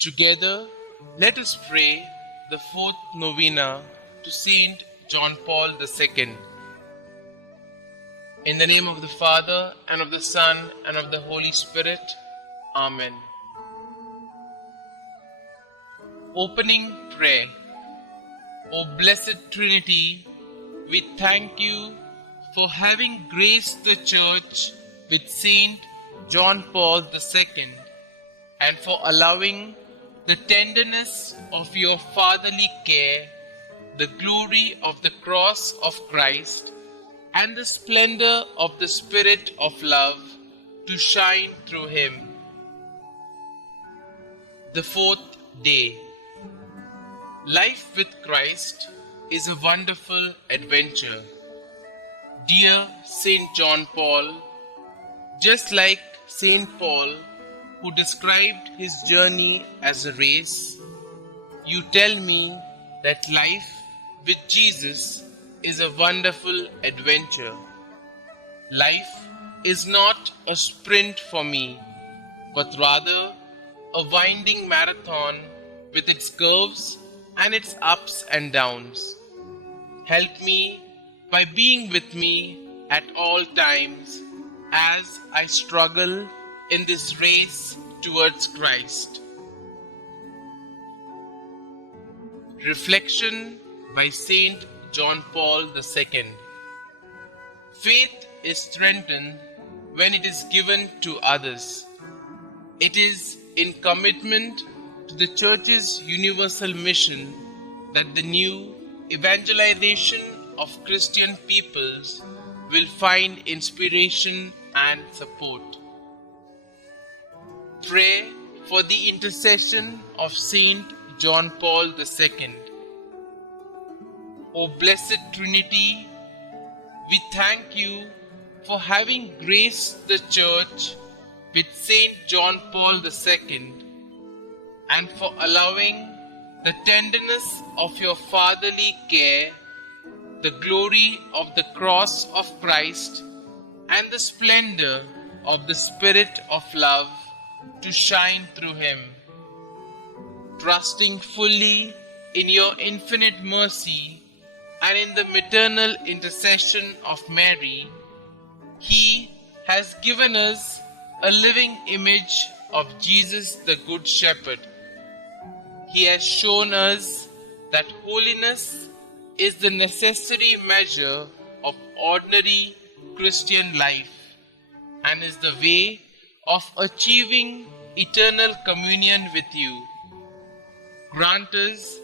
Together, let us pray the fourth Novena to Saint John Paul II. In the name of the Father, and of the Son, and of the Holy Spirit. Amen. Opening prayer. O Blessed Trinity, we thank you for having graced the Church with Saint John Paul II and for allowing the tenderness of your fatherly care, the glory of the cross of Christ, and the splendor of the Spirit of love to shine through him. The fourth day. Life with Christ is a wonderful adventure. Dear Saint John Paul, just like Saint Paul, who described his journey as a race, you tell me that life with Jesus is a wonderful adventure. Life is not a sprint for me, but rather a winding marathon with its curves and its ups and downs. Help me by being with me at all times as I struggle in this race towards Christ. Reflection by Saint John Paul II. Faith is strengthened when it is given to others. It is in commitment to the Church's universal mission that the new evangelization of Christian peoples will find inspiration and support. Pray for the intercession of Saint John Paul II. O Blessed Trinity, we thank you for having graced the Church with Saint John Paul II and for allowing the tenderness of your fatherly care, the glory of the cross of Christ, and the splendor of the Spirit of love to shine through him. Trusting fully in your infinite mercy and in the maternal intercession of Mary, he has given us a living image of Jesus the Good Shepherd. He has shown us that holiness is the necessary measure of ordinary Christian life and is the way of achieving eternal communion with you. Grant us,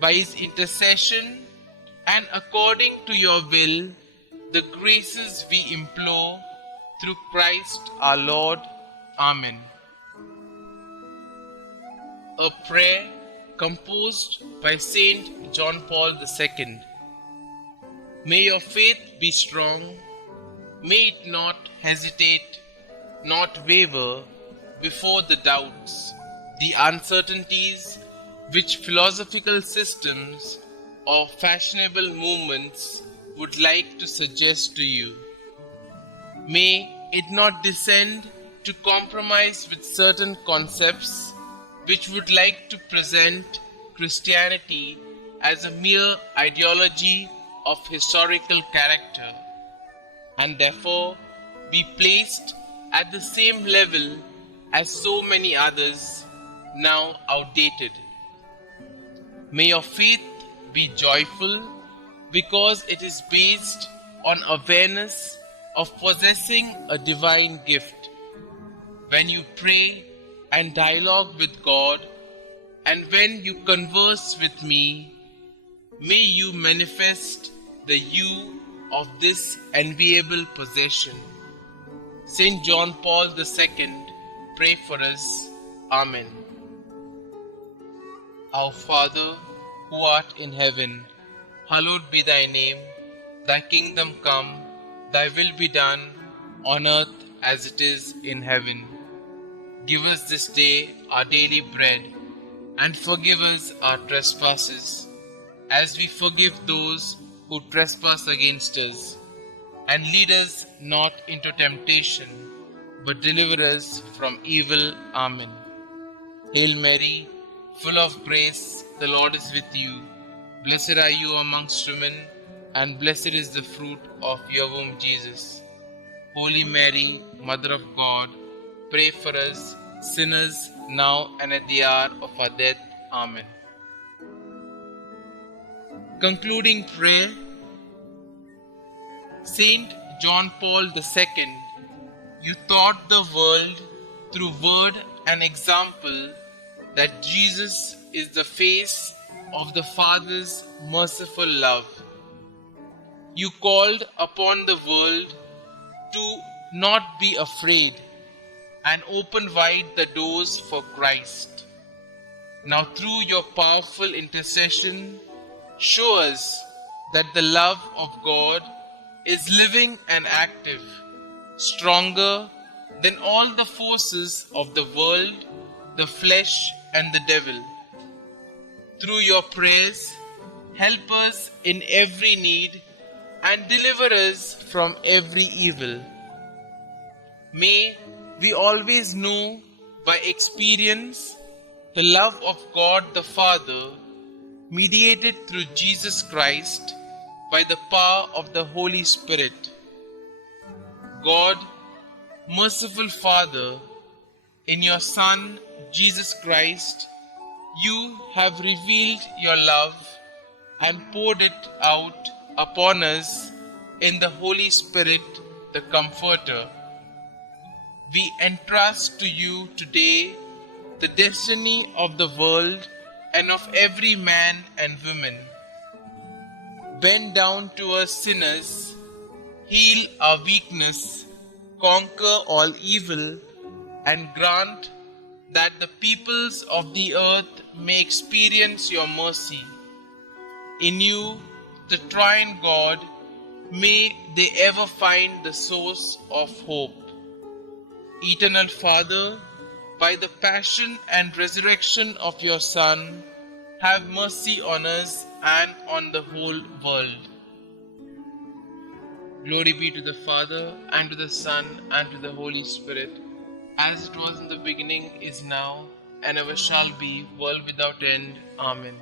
by his intercession and according to your will, the graces we implore through Christ our Lord. Amen. A prayer composed by Saint John Paul II. May your faith be strong. May it not hesitate, not waver before the doubts, the uncertainties which philosophical systems or fashionable movements would like to suggest to you. May it not descend to compromise with certain concepts which would like to present Christianity as a mere ideology of historical character, and therefore be placed at the same level as so many others now outdated. May your faith be joyful because it is based on awareness of possessing a divine gift. When you pray and dialogue with God, and when you converse with me, may you manifest the you of this enviable possession. Saint John Paul II, pray for us. Amen. Our Father, who art in heaven, hallowed be thy name. Thy kingdom come, thy will be done, on earth as it is in heaven. Give us this day our daily bread, and forgive us our trespasses, as we forgive those who trespass against us. And lead us not into temptation, but deliver us from evil. Amen. Hail Mary, full of grace, the Lord is with you. Blessed are you amongst women, and blessed is the fruit of your womb, Jesus. Holy Mary, Mother of God, pray for us sinners now and at the hour of our death. Amen. Concluding prayer. Saint John Paul II, you taught the world through word and example that Jesus is the face of the Father's merciful love. You called upon the world to not be afraid and open wide the doors for Christ. Now, through your powerful intercession, show us that the love of God is living and active, stronger than all the forces of the world, the flesh, and the devil. Through your prayers, help us in every need and deliver us from every evil. May we always know by experience the love of God the Father, mediated through Jesus Christ by the power of the Holy Spirit. God, merciful Father, in your Son, Jesus Christ, you have revealed your love and poured it out upon us in the Holy Spirit, the Comforter. We entrust to you today the destiny of the world and of every man and woman. Bend down to us sinners, heal our weakness, conquer all evil, and grant that the peoples of the earth may experience your mercy. In you, the Triune God, may they ever find the source of hope. Eternal Father, by the passion and resurrection of your Son, have mercy on us and on the whole world. Glory be to the Father, and to the Son, and to the Holy Spirit, as it was in the beginning, is now, and ever shall be, world without end. Amen.